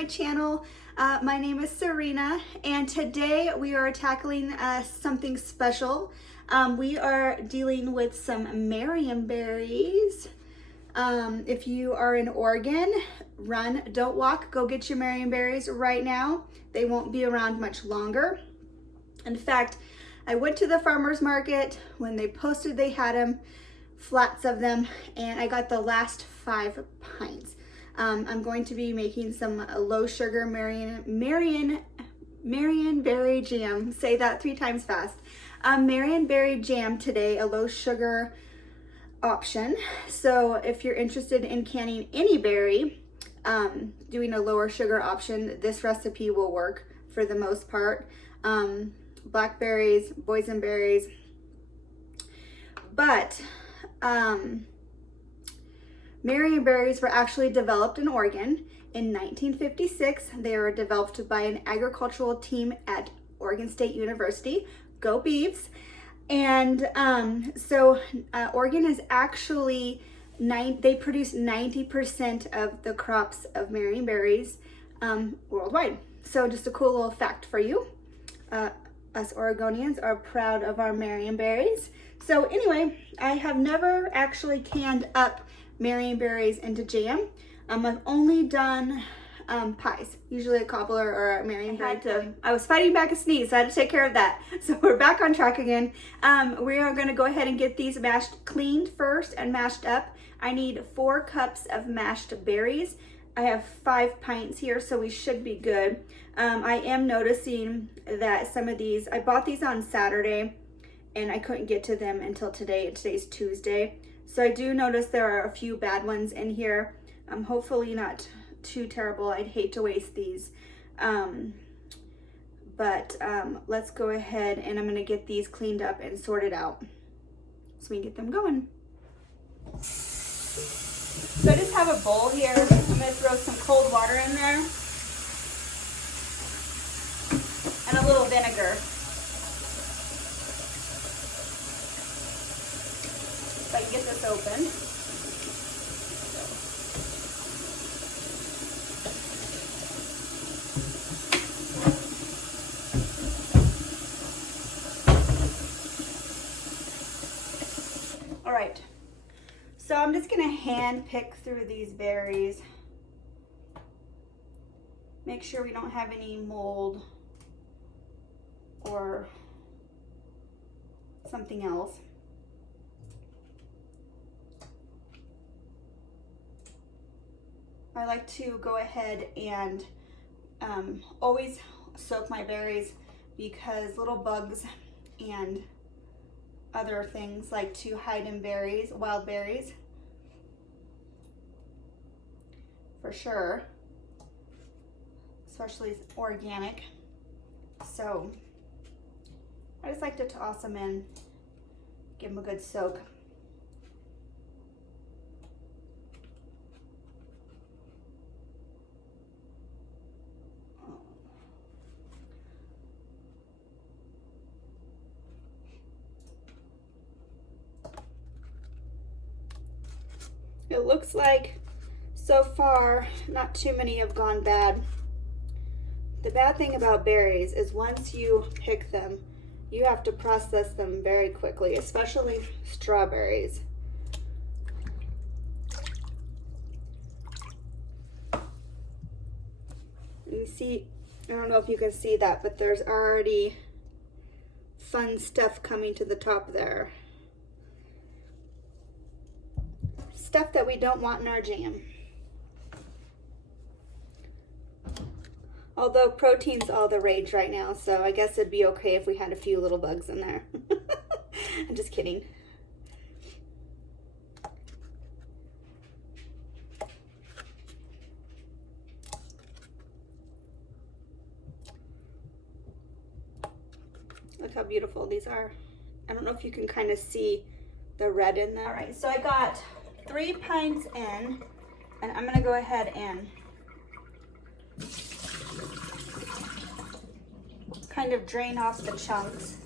my channel. My name is Serena, and today we are tackling something special. We are dealing with some marionberries. If you are in Oregon, run, don't walk, go get your marionberries right now. They won't be around much longer. In fact, I went to the farmer's market when they posted they had them, flats of them, and I got the last 5 pints. I'm going to be making some low sugar marionberry jam. Say that 3 times fast. Marionberry jam today, a low sugar option. So if you're interested in canning any berry, doing a lower sugar option, this recipe will work for the most part. Blackberries, boysenberries, but marionberries were actually developed in Oregon in 1956. They were developed by an agricultural team at Oregon State University. Go Beavs! And Oregon is actually, they produce 90% of the crops of marionberries worldwide. So just a cool little fact for you. Us Oregonians are proud of our marionberries. So anyway, I have never actually canned up marionberries into jam. I've only done pies, usually a cobbler or a marionberry. I was fighting back a sneeze, so I had to take care of that. So we're back on track again. We are going to go ahead and get these cleaned first and mashed up. I need 4 cups of mashed berries. I have 5 pints here, so we should be good. I am noticing that some of these, I bought these on Saturday and I couldn't get to them until today. Today's Tuesday. So I do notice there are a few bad ones in here. Hopefully not too terrible. I'd hate to waste these. Let's go ahead and I'm gonna get these cleaned up and sorted out so we can get them going. So I just have a bowl here. I'm gonna throw some cold water in there and a little vinegar. So I can get this open. All right. So I'm just gonna hand pick through these berries. Make sure we don't have any mold or something else. I like to go ahead and always soak my berries because little bugs and other things like to hide in berries, wild berries, for sure, especially organic. So I just like to toss them in, give them a good soak. It looks like so far not too many have gone bad. The bad thing about berries is once you pick them, you have to process them very quickly, especially strawberries. You see, I don't know if you can see that, but there's already fun stuff coming to the top there. Stuff that we don't want in our jam. Although protein's all the rage right now, so I guess it'd be okay if we had a few little bugs in there. I'm just kidding. Look how beautiful these are. I don't know if you can kind of see the red in them. All right, so I got 3 pints in, and I'm gonna go ahead and kind of drain off the chunks.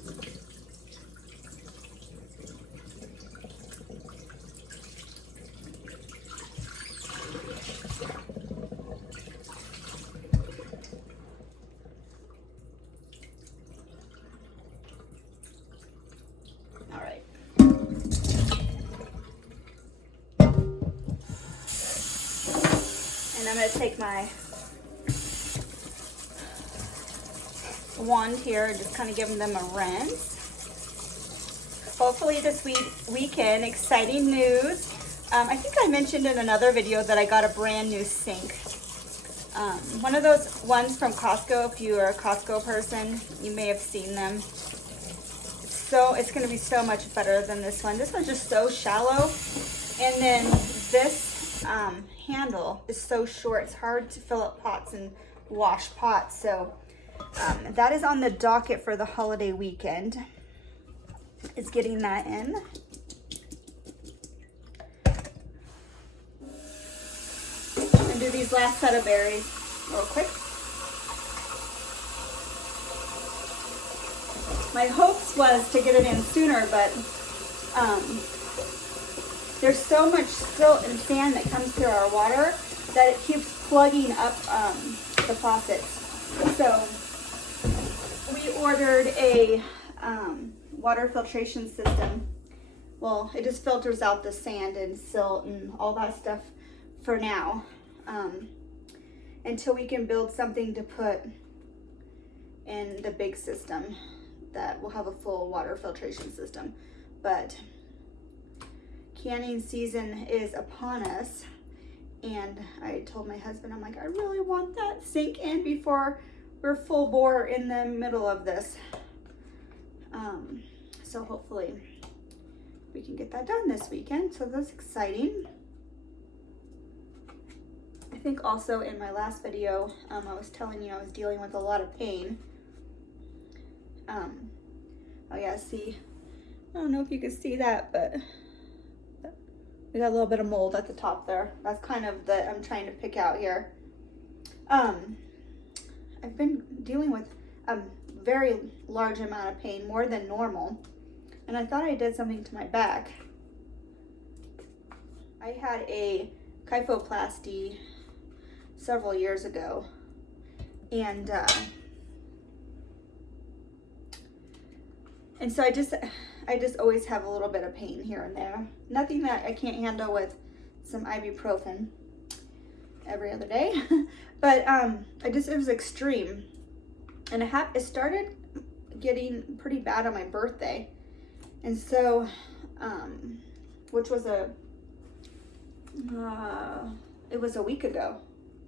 I'm going to take my wand here and just kind of give them a rinse. Hopefully this weekend, exciting news. I think I mentioned in another video that I got a brand new sink. One of those ones from Costco. If you are a Costco person, you may have seen them. So it's going to be so much better than this one. This one's just so shallow. And then this handle is so short. It's hard to fill up pots and wash pots. So that is on the docket for the holiday weekend. Is getting that in. And do these last set of berries real quick. My hopes was to get it in sooner, but there's so much silt and sand that comes through our water that it keeps plugging up the faucets. So we ordered a water filtration system. Well, it just filters out the sand and silt and all that stuff for now, until we can build something to put in the big system that will have a full water filtration system. But canning season is upon us, and I told my husband, I'm like, I really want that sink in before we're full bore in the middle of this. So hopefully we can get that done this weekend. So that's exciting. I think also in my last video, I was telling you I was dealing with a lot of pain. Oh yeah, see, I don't know if you can see that, but we got a little bit of mold at the top there. That's kind of the, I'm trying to pick out here. I've been dealing with a very large amount of pain, more than normal. And I thought I did something to my back. I had a kyphoplasty several years ago. And so I just always have a little bit of pain here and there. Nothing that I can't handle with some ibuprofen every other day. But it was extreme. And it started getting pretty bad on my birthday. And so, which was it was a week ago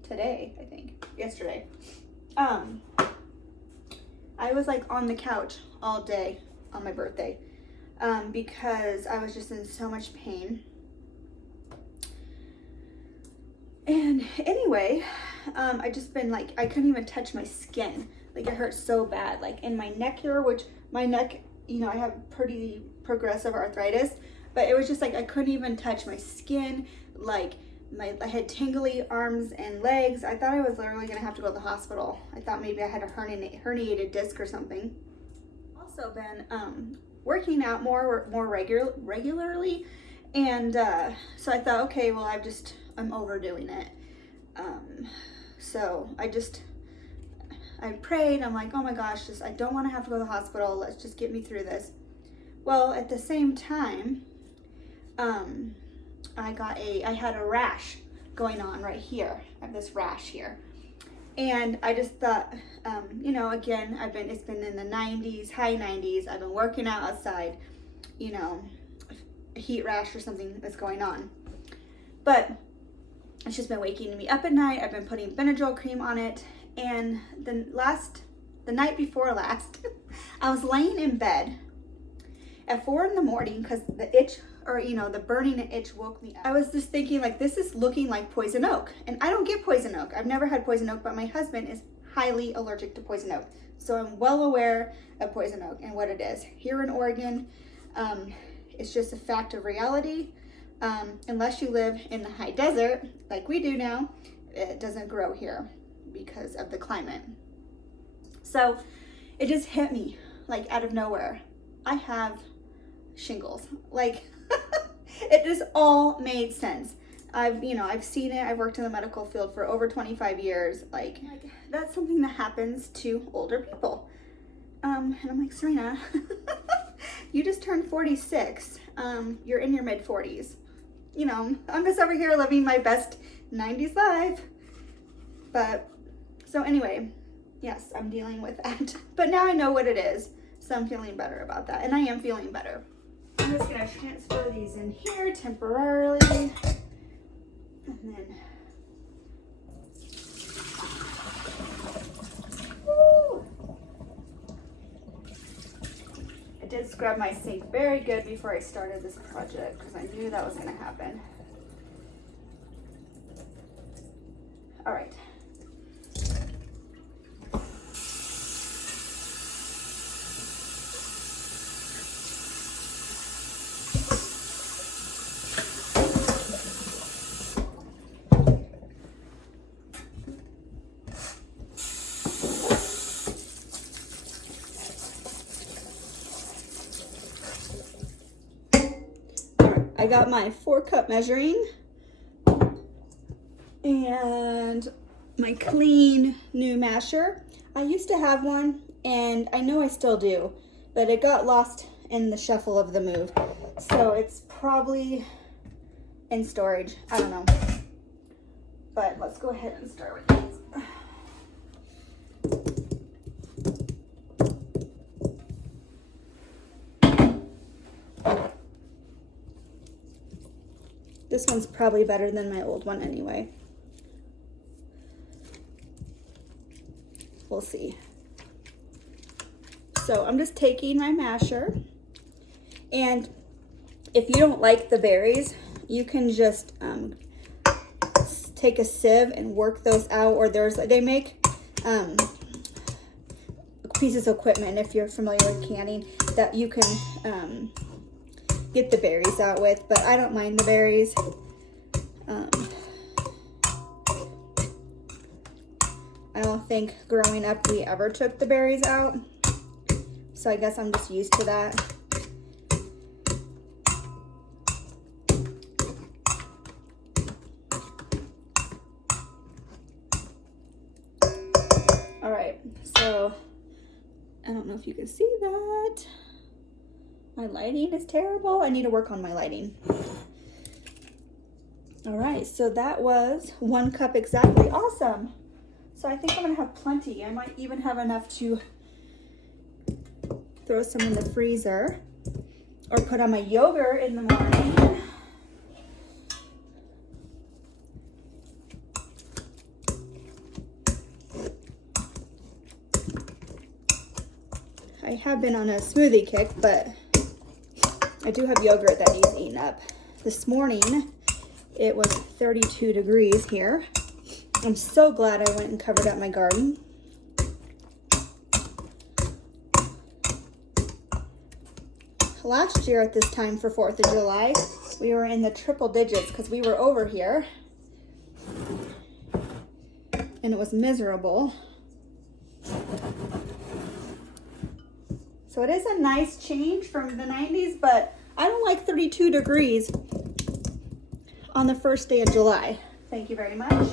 today, I think, yesterday. I was like on the couch all day on my birthday, because I was just in so much pain. And anyway, I just been like, I couldn't even touch my skin. Like it hurt so bad, like in my neck here, which my neck, you know, I have pretty progressive arthritis, but it was just like, I couldn't even touch my skin. Like I had tingly arms and legs. I thought I was literally gonna have to go to the hospital. I thought maybe I had a herniated disc or something. Also been working out more regularly. And so I thought, okay, well, I'm overdoing it. So I prayed. I'm like, oh my gosh, I don't want to have to go to the hospital. Let's just get me through this. Well, at the same time, I had a rash going on right here. I have this rash here. And I just thought, you know, again, it's been in the 90s, high 90s. I've been working out outside, you know, a heat rash or something that's going on. But it's just been waking me up at night. I've been putting Benadryl cream on it. And the night before last, I was laying in bed at 4 in the morning because the itch, or you know, the burning itch woke me up. I was just thinking, like, this is looking like poison oak. And I don't get poison oak. I've never had poison oak, but my husband is highly allergic to poison oak. So I'm well aware of poison oak and what it is. Here in Oregon, it's just a fact of reality. Unless you live in the high desert, like we do now, it doesn't grow here because of the climate. So it just hit me like out of nowhere. I have shingles. Like it just all made sense. I've seen it. I've worked in the medical field for over 25 years. Like that's something that happens to older people. And I'm like, Serena, you just turned 46. You're in your mid 40s. You know, I'm just over here living my best 90s life. But, so anyway, yes, I'm dealing with that. But now I know what it is, so I'm feeling better about that. And I am feeling better. I'm just gonna transfer these in here temporarily. And then, woo! I did scrub my sink very good before I started this project because I knew that was gonna happen. All right. I got my 4-cup measuring and my clean new masher. I used to have one and I know I still do, but it got lost in the shuffle of the move. So it's probably in storage. I don't know. But let's go ahead and start with these. This one's probably better than my old one anyway. We'll see. So I'm just taking my masher, and if you don't like the berries, you can just take a sieve and work those out, or they make pieces of equipment, if you're familiar with canning, that you can get the berries out with, but I don't mind the berries. I don't think growing up we ever took the berries out, so I guess I'm just used to that. All right, so I don't know if you can see that. My lighting is terrible. I need to work on my lighting. All right, so that was 1 cup exactly. Awesome. So I think I'm gonna have plenty. I might even have enough to throw some in the freezer or put on my yogurt in the morning. I have been on a smoothie kick, but I do have yogurt that needs eaten up. This morning, it was 32 degrees here. I'm so glad I went and covered up my garden. Last year at this time for 4th of July, we were in the triple digits because we were over here. And it was miserable. So it is a nice change from the 90s, but I don't like 32 degrees on the first day of July. Thank you very much.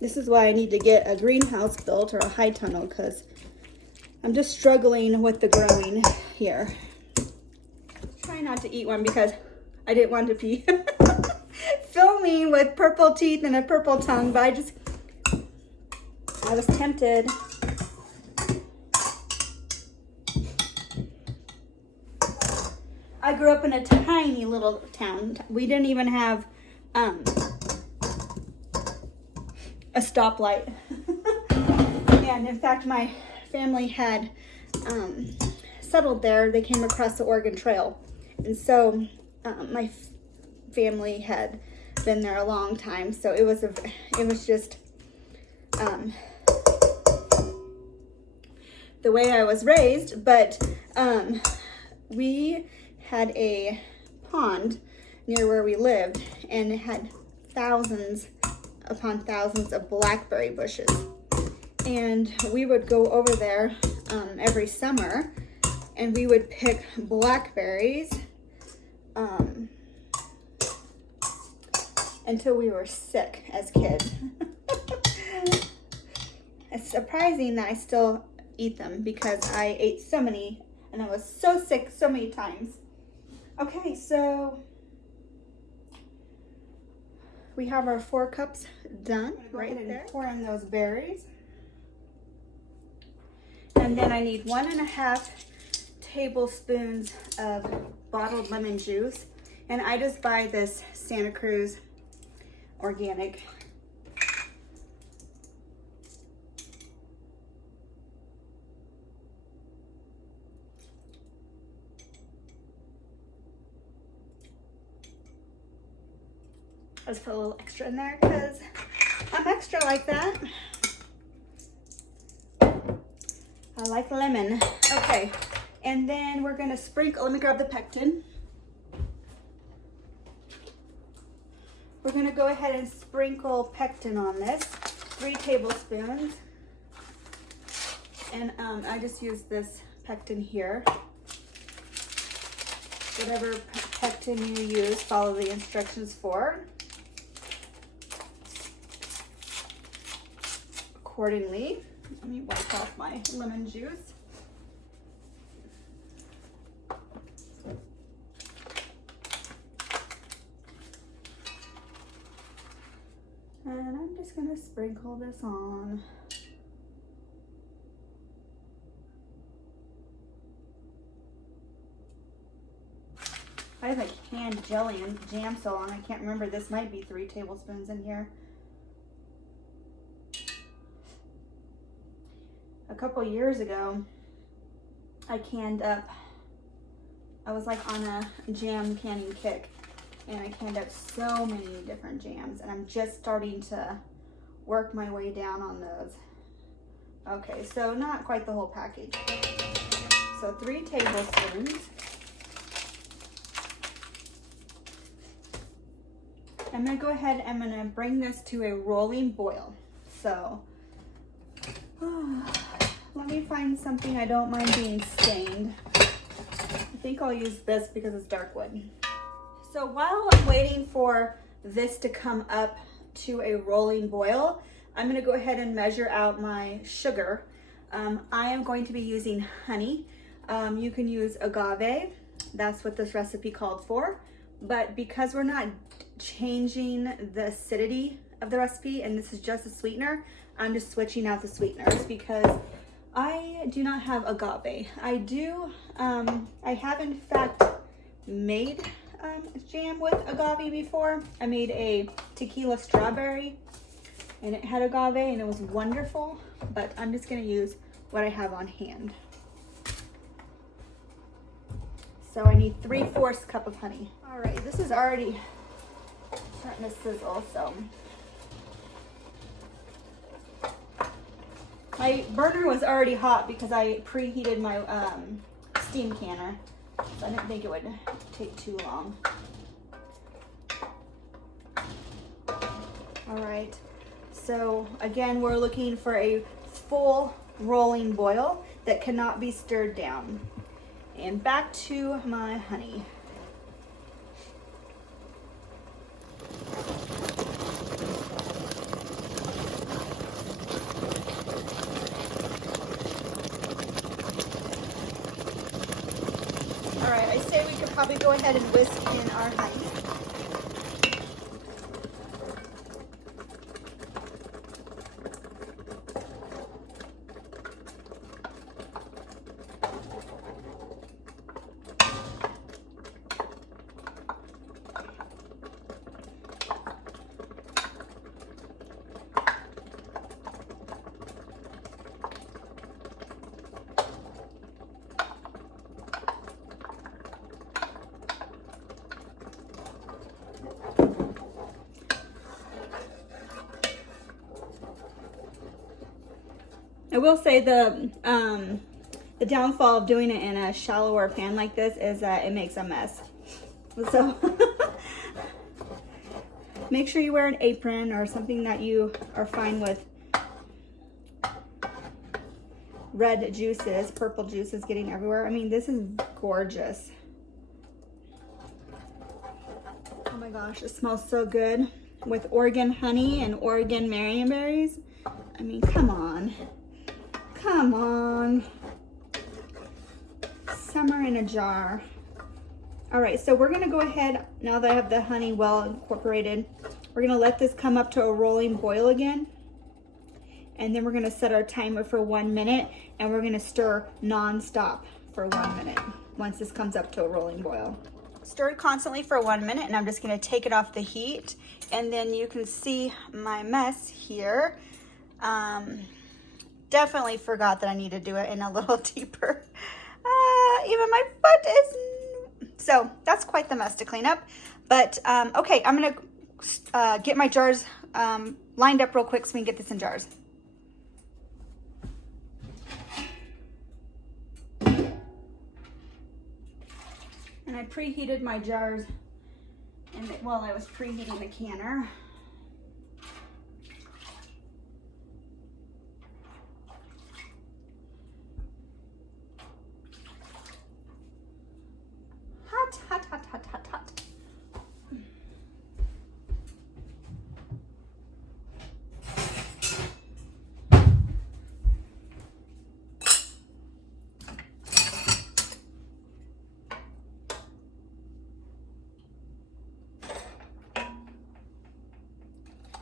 This is why I need to get a greenhouse built or a high tunnel, because I'm just struggling with the growing here. Try not to eat one because I didn't want to be filming with purple teeth and a purple tongue, but I was tempted. I grew up in a tiny little town. We didn't even have a stoplight. And in fact, my family had settled there. They came across the Oregon Trail. And so my family had been there a long time. So it was just the way I was raised. But we had a pond near where we lived, and it had thousands upon thousands of blackberry bushes. And we would go over there every summer, and we would pick blackberries until we were sick as kids. It's surprising that I still eat them because I ate so many and I was so sick so many times. Okay, so we have our 4 cups done right there. Pour in those berries. And then I need 1.5 tablespoons of bottled lemon juice. And I just buy this Santa Cruz organic. I just put a little extra in there because I'm extra like that. I like lemon. Okay, and then we're gonna sprinkle, let me grab the pectin. We're gonna go ahead and sprinkle pectin on this, 3 tablespoons. And I just use this pectin here. Whatever pectin you use, follow the instructions for accordingly. Let me wipe off my lemon juice. And I'm just gonna sprinkle this on. I have a canned jelly and jam so long, I can't remember. This might be 3 tablespoons in here. A couple years ago, I canned up, I was like on a jam canning kick, and I canned up so many different jams, and I'm just starting to work my way down on those. Okay, so not quite the whole package. So 3 tablespoons. I'm gonna go ahead, I'm gonna bring this to a rolling boil. So, let me find something I don't mind being stained. I think I'll use this because it's dark wood. So while I'm waiting for this to come up to a rolling boil, I'm gonna go ahead and measure out my sugar. I am going to be using honey. You can use agave. That's what this recipe called for. But because we're not changing the acidity of the recipe and this is just a sweetener, I'm just switching out the sweeteners because I do not have agave. I do, I have in fact made jam with agave before. I made a tequila strawberry and it had agave and it was wonderful, but I'm just gonna use what I have on hand. So I need 3/4 cup of honey. All right, this is already starting to sizzle, so. My burner was already hot because I preheated my steam canner, so I didn't think it would take too long. All right, so again, we're looking for a full rolling boil that cannot be stirred down. And back to my honey. All right, I say we could probably go ahead and whisk in our honey. I will say the downfall of doing it in a shallower pan like this is that it makes a mess. So make sure you wear an apron or something that you are fine with red juices, purple juices getting everywhere. I mean, this is gorgeous. Oh my gosh, it smells so good with Oregon honey and Oregon marionberries. I mean, come on. Come on. Summer in a jar. All right, so we're gonna go ahead, now that I have the honey well incorporated, We're gonna let this come up to a rolling boil again. And then we're gonna set our timer for 1 minute, and we're gonna stir non-stop for 1 minute once this comes up to a rolling boil. Stirred constantly for 1 minute, and I'm just gonna take it off the heat. And then you can see my mess here. Definitely forgot that I need to do it in a little deeper. Even my foot is, so that's quite the mess to clean up. But okay, I'm gonna get my jars lined up real quick so we can get this in jars. And I preheated my jars while I was preheating the canner. Hot, hot, hot, hot, hot, hot.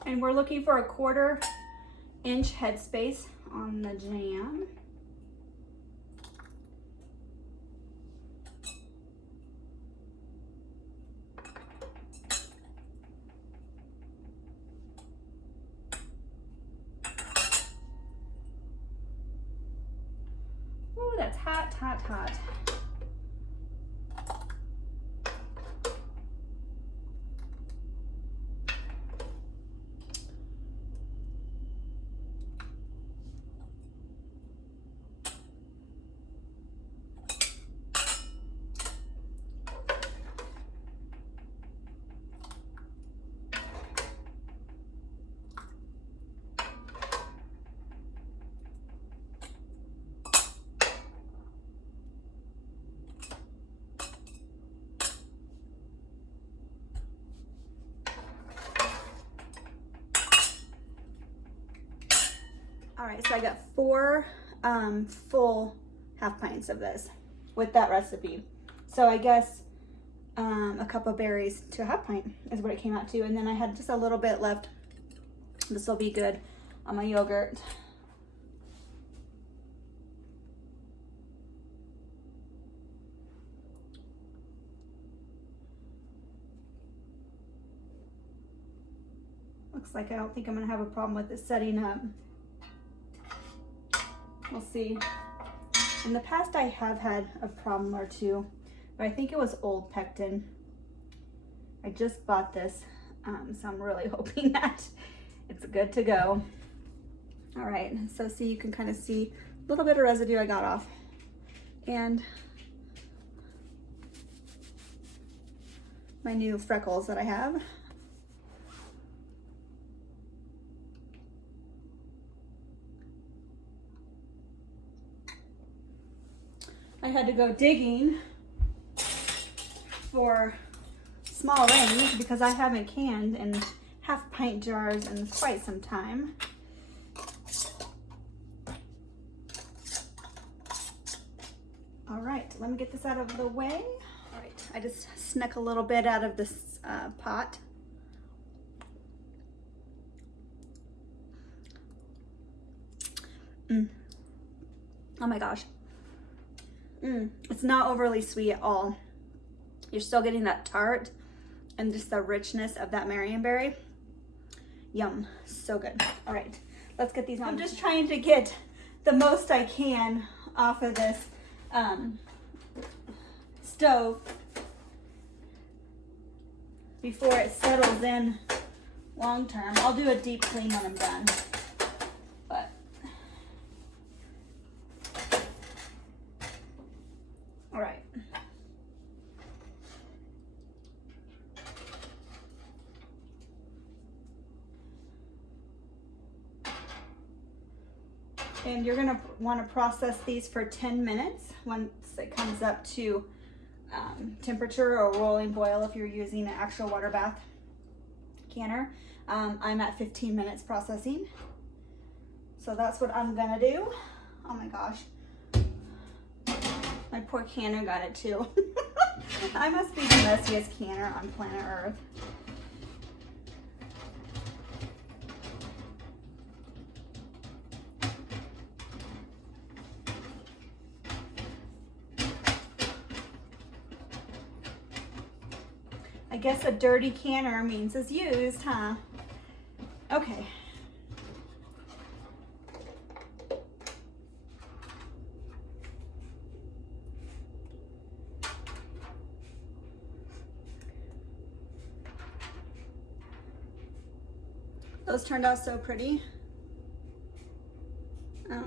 And we're looking for a 1/4 inch headspace on the jam. Ooh, that's hot, hot, hot. All right, so I got 4 full half pints of this with that recipe. So I guess a cup of berries to a half pint is what it came out to. And then I had just a little bit left. This will be good on my yogurt. Looks like I don't think I'm gonna have a problem with it setting up. We'll see. In the past, I have had a problem or two, but I think it was old pectin. I just bought this, so I'm really hoping that it's good to go. All right, so see, you can kind of see a little bit of residue I got off. And my new freckles that I have. I had to go digging for small rings because I haven't canned in half pint jars in quite some time. All right, let me get this out of the way. All right, I just snuck a little bit out of this pot. Oh my gosh. It's not overly sweet at all. You're still getting that tart and just the richness of that marionberry. Yum, so good. All right, let's get these on. I'm just trying to get the most I can off of this stove before it settles in long term. I'll do a deep clean when I'm done. But all right. And you're gonna want to process these for 10 minutes once it comes up to temperature or rolling boil if you're using an actual water bath canner. I'm at 15 minutes processing. So that's what I'm gonna do. Oh my gosh. My poor canner got it too. I must be the messiest canner on planet Earth. I guess a dirty canner means it's used, huh? Okay. Those turned out so pretty. Oh,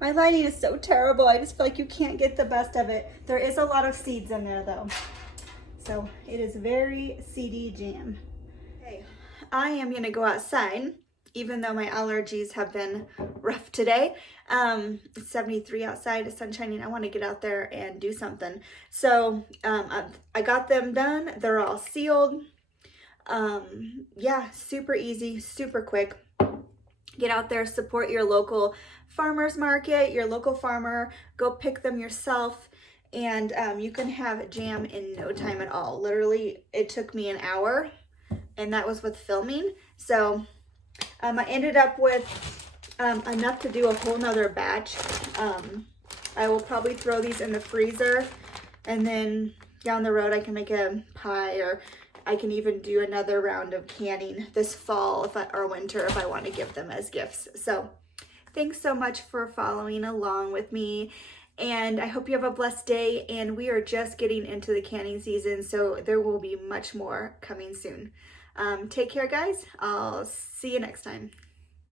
my lighting is so terrible. I just feel like you can't get the best of it. There is a lot of seeds in there though. So it is very seedy jam. Okay, I am gonna go outside, even though my allergies have been rough today. It's 73 outside, the sun's shining. I wanna get out there and do something. So I got them done. They're all sealed. Yeah, super easy, super quick. Get out there, support your local farmer's market, your local farmer, go pick them yourself, and you can have jam in no time at all. Literally, it took me an hour, and that was with filming. So I ended up with enough to do a whole nother batch. I will probably throw these in the freezer, and then down the road I can make a pie, or I can even do another round of canning this fall or winter if I want to give them as gifts. So thanks so much for following along with me, and I hope you have a blessed day. And we are just getting into the canning season, so there will be much more coming soon. Take care, guys. I'll see you next time.